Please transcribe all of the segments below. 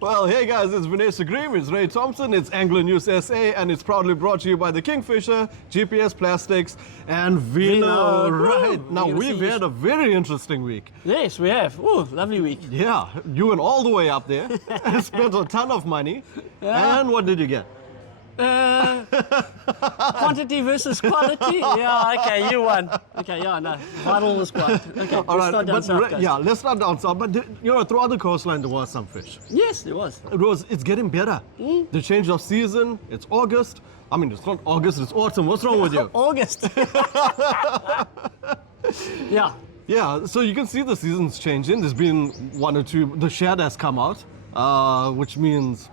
Well, hey guys, it's Vanessa Bream, it's Ray Thompson, it's Angler News SA, and it's proudly brought to you by the Kingfisher, GPS Plastics, and Vino. Right, now we've had a very interesting week. Yes, we have. Ooh, lovely week. Yeah, you went all the way up there, spent a ton of money, and what did you get? Quantity versus quality? Yeah, okay, you won. Okay, yeah, no. Vital was quite. Okay, All right, start down south coast. yeah, let's start down south. But throughout the coastline there was some fish. Yes, there was. It's getting better. The change of season. It's August. I mean, it's not August. It's autumn. What's wrong with you? August. Yeah. Yeah. So you can see the seasons changing. There's been one or two. The shad has come out, which means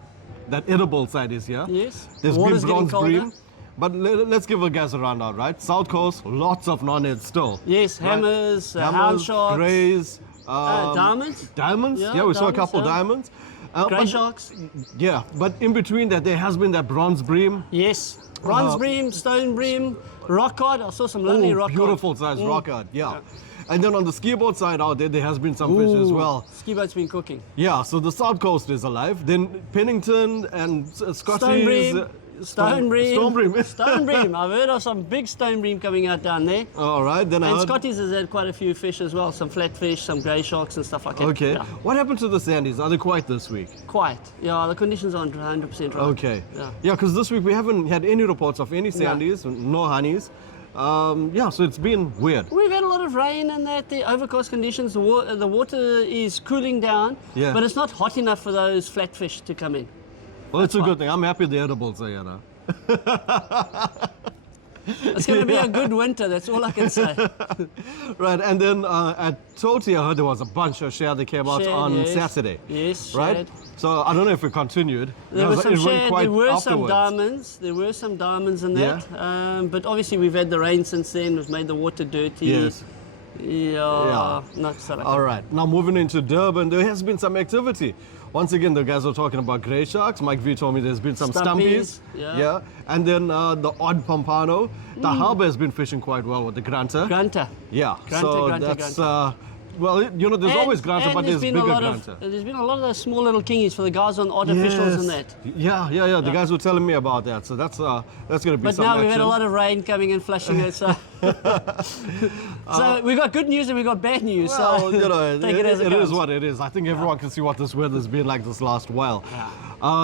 that edible side is here. Yes. There's Water's been getting bronze colder. bream. But let's give a guys a rundown, right? South Coast, lots of non-heads still. Yes, right? hammers, hound sharks. Greys. Diamonds. Diamonds? Yeah, Yeah, we saw a diamonds, couple yeah. diamonds. Grey But- sharks. Yeah, but in between that, there has been that bronze bream. Yes. Bronze bream, stone bream, rock cod. I saw some lovely rock cod. Beautiful size rock cod, yeah. And then on the ski boat side out there, there has been some fish as well. Ski boat's been cooking. Yeah, so the South Coast is alive. Then Pennington and Scotties. Stone bream. Stone bream. Stone bream. Stone bream. I've heard of some big stone bream coming out down there. All right, then I And heard. Scotties has had quite a few fish as well. Some flatfish, some grey sharks and stuff like that. Okay. Yeah. What happened to the sandies? Are they quiet this week? Quiet. Yeah, the conditions aren't 100% right. Okay. Yeah. Yeah, because this week we haven't had any reports of any sandies, no honeys. Yeah, so it's been weird. We've had a lot of rain and that, the overcast conditions, the water is cooling down, Yeah. but it's not hot enough for those flatfish to come in. Well, it's a good thing. I'm happy the edibles are here now. It's going to be a good winter, that's all I can say. Right, and then at Toti, I heard there was a bunch of shad that came out Shad, on yes. Saturday. Yes, Right? shad. So I don't know if it continued. There was some It went shad, quite there were some afterwards. diamonds, there were some diamonds in Yeah. that. But obviously we've had the rain since then, we've made the water dirty. Yes. Yeah. Not so All right, now moving into Durban, there has been some activity. Once again, the guys were talking about grey sharks. Mike V told me there's been some stumpies. yeah. And then the odd Pompano. The harbour has been fishing quite well with the grunter. Grunter. Yeah, Grunter, so grunter, that's, grunter. well, there's always grunter, but there's bigger grunter. There's been a lot of those small little kingies for the guys on artificials and that. Yeah. The guys were telling me about that, so that's going to be But some now action. we've had a lot of rain coming and flushing it, so so we've got good news and we've got bad news. Well, so take it as it it comes. is what it is. I think everyone can see what this weather's been like this last while.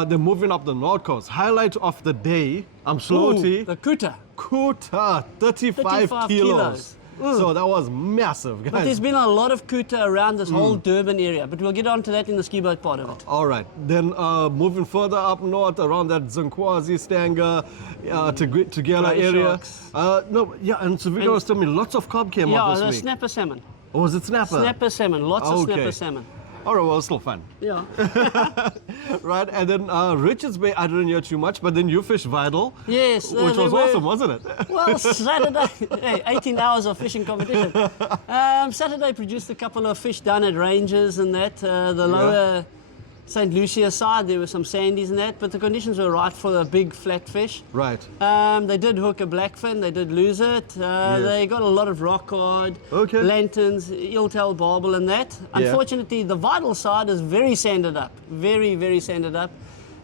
They're moving up the north coast. Highlight of the day, I'm floaty. The Couta. Couta, 35 kilos. So that was massive, guys. But there's been a lot of Couta around this whole Durban area, but we'll get on to that in the ski boat part of it. All right, then moving further up north around that Zinkwazi, Stanger, Tugela Grey area. sharks. And Savino was telling me lots of cob came Yeah, out the this week. snapper salmon. Or was it snapper? Snapper salmon, lots of Okay. snapper salmon. All right, well, it's still fun. Yeah. Right, and then Richards Bay, I didn't hear too much, but then you fished Vidal. Yes. Which they was were- awesome, wasn't it? Well, Saturday, hey, 18 hours of fishing competition. Saturday produced a couple of fish down at ranges and that. The lower St. Lucia side, there were some sandies and that, but the conditions were right for the big flat fish. Right. They did hook a blackfin, they did lose it. They got a lot of rock cod, Okay. lanterns, eel-tailed barbel and that. Yeah. Unfortunately, the Vital side is very sanded up, very, very sanded up.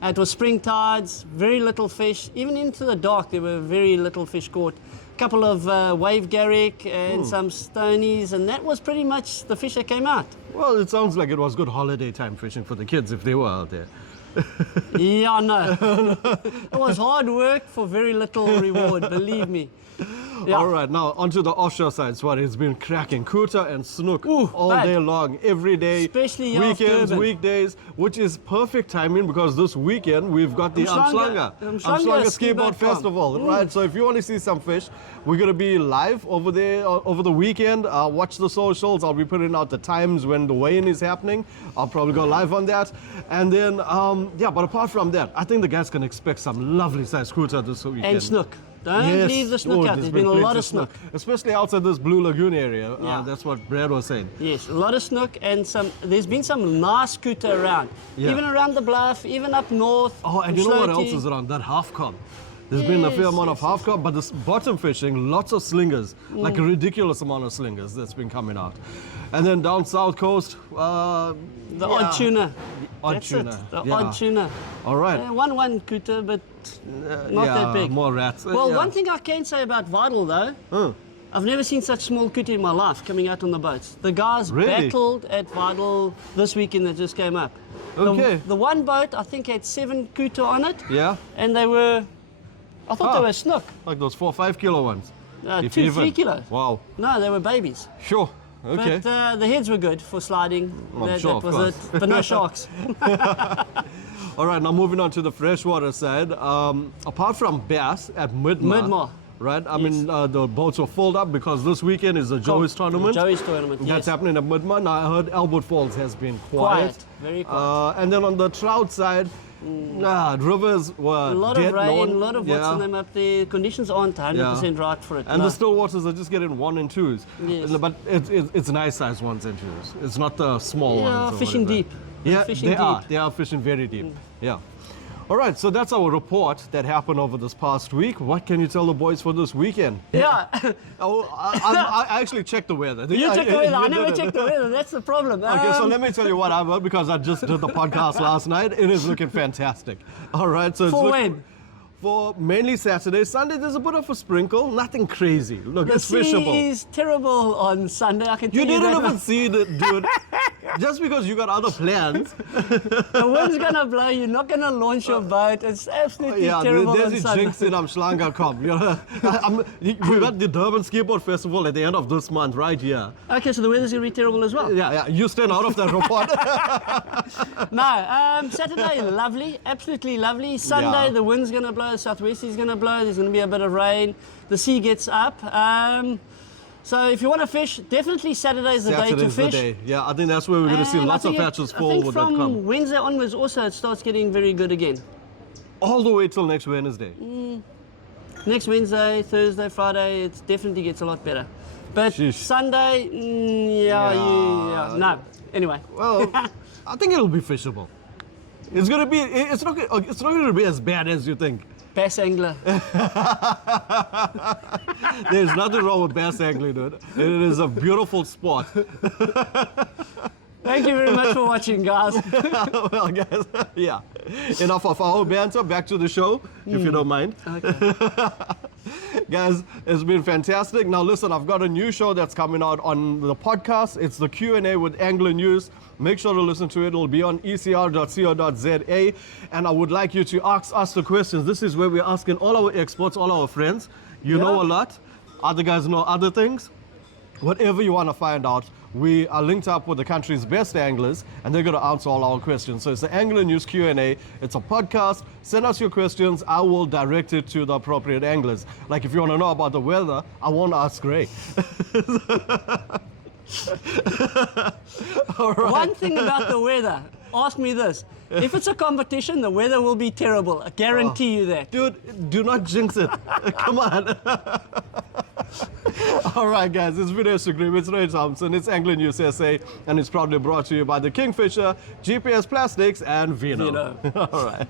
It was spring tides, very little fish. Even into the dark, there were very little fish caught. A couple of wave Garrick and some stonies, and that was pretty much the fish that came out. Well, it sounds like it was good holiday time fishing for the kids if they were out there. Yeah, no. It was hard work for very little reward, believe me. Yeah. All right, now onto the offshore side. Swati, it's been cracking. Couta and snoek all bad. day long, every day. Especially here off weekends, Durban. weekdays, which is perfect timing because this weekend we've got the Umhlanga Ski Boat Festival. Right, so if you want to see some fish, we're going to be live over there over the weekend. Watch the socials. I'll be putting out the times when the weigh-in is happening. I'll probably go live on that. And then, but apart from that, I think the guys can expect some lovely size Couta this weekend. And snook. Don't leave the snook out. There's been a lot of snook. Especially outside this Blue Lagoon area. Yeah. That's what Brad was saying. Yes, a lot of snook and there's been some nice Couta around. Yeah. Even around the bluff, even up north. Oh, and you know what else Sloty. is around? That half cob. There's been a fair Yes, amount of yes, half carp, but this bottom fishing, lots of slingers, like a Mm. ridiculous amount of slingers that's been coming out. And then down south coast, The odd tuna. Odd That's tuna. it. The Yeah. odd tuna. All right. 1 Couta, but not yeah, that big. more rats. Well, yeah. one thing I can say about Vidal though, I've never seen such small Couta in my life coming out on the boats. The guys Really? battled at Vidal this weekend that just came up. Okay. The one boat I think had 7 Couta on it, Yeah, and they were, I thought they were snook. like those 4 or 5 kilo ones. If 2, even. 3 kilos. Wow. No, they were babies. Sure. Okay. But the heads were good for sliding. I'm sure, that of was course. it. But no sharks. All right, now moving on to the freshwater side. Apart from bass at Midmar, right? I mean, the boats were filled up because this weekend is the Joey's tournament. Joey's tournament, That's yes. happening at Midmar. Now, I heard Albert Falls has been quiet. Very quiet. And then on the trout side, rivers were A lot dead. of rain, no one, a lot of what's in them up there. Conditions aren't 100% right for it. And no. the still waters are just getting 1 and 2s. Yes. But it's nice size 1s and 2s. It's not the small ones. Yeah, or fishing whatever. deep. Yeah, Fishing they are. deep. They are fishing very deep. Yeah. All right, so that's our report that happened over this past week. What can you tell the boys for this weekend? Yeah. Oh, I actually checked the weather. You check the weather. I You never did it. check the weather. That's the problem. Okay, so let me tell you what I heard because I just did the podcast last night. It is looking fantastic. All right, so it's For when? For mainly Saturday. Sunday, there's a bit of a sprinkle. Nothing crazy. Look, The it's fishable. sea is terrible on Sunday. I can tell You you didn't that. even see the dude. Just because you got other plans. The wind's gonna blow. You're not gonna launch your boat. It's absolutely Yeah, terrible there's on a Sunday. jinx in Amschlangerkom. You know, we got the Durban Skateboard Festival at the end of this month, right here. Okay, so the weather's gonna be terrible as well. Yeah, you stand out of that report. No, Saturday, lovely, absolutely lovely. Sunday, Yeah. the wind's going to blow, southwest is going to blow, there's going to be a bit of rain, the sea gets up. So if you want to fish, definitely Saturday's the day to Saturday's the fish. day. Yeah, I think that's where we're going to see And lots I of think patches I full think with that from come. Wednesday onwards also it starts getting very good again. All the way till next Wednesday. Next Wednesday, Thursday, Friday, it definitely gets a lot better. But Sheesh. Sunday, yeah. No, anyway. Well, I think it'll be fishable. It's gonna be. It's not gonna be as bad as you think. Bass angler. There's nothing wrong with bass angling, dude. It is a beautiful sport. Thank you very much for watching, guys. Well, guys, yeah. Enough of our banter. Back to the show, if you don't mind. Okay. Guys, it's been fantastic. Now listen, I've got a new show that's coming out on the podcast. It's the Q&A with Angler News. Make sure to listen to it. It'll be on ecr.co.za. And I would like you to ask us the questions. This is where we're asking all our experts, all our friends. You know a lot. Other guys know other things. Whatever you want to find out, we are linked up with the country's best anglers, and they're going to answer all our questions. So it's the Angler News Q&A. It's a podcast. Send us your questions. I will direct it to the appropriate anglers. Like if you want to know about the weather, I won't ask Ray. All right. One thing about the weather, ask me this. If it's a competition, the weather will be terrible. I guarantee you that. Dude, do not jinx it. Come on. All right, guys, it's Video Sugrim, it's Ray Thompson, it's Angler News SA, and it's proudly brought to you by the Kingfisher, GPS Plastics, and Vino. Vino. All right.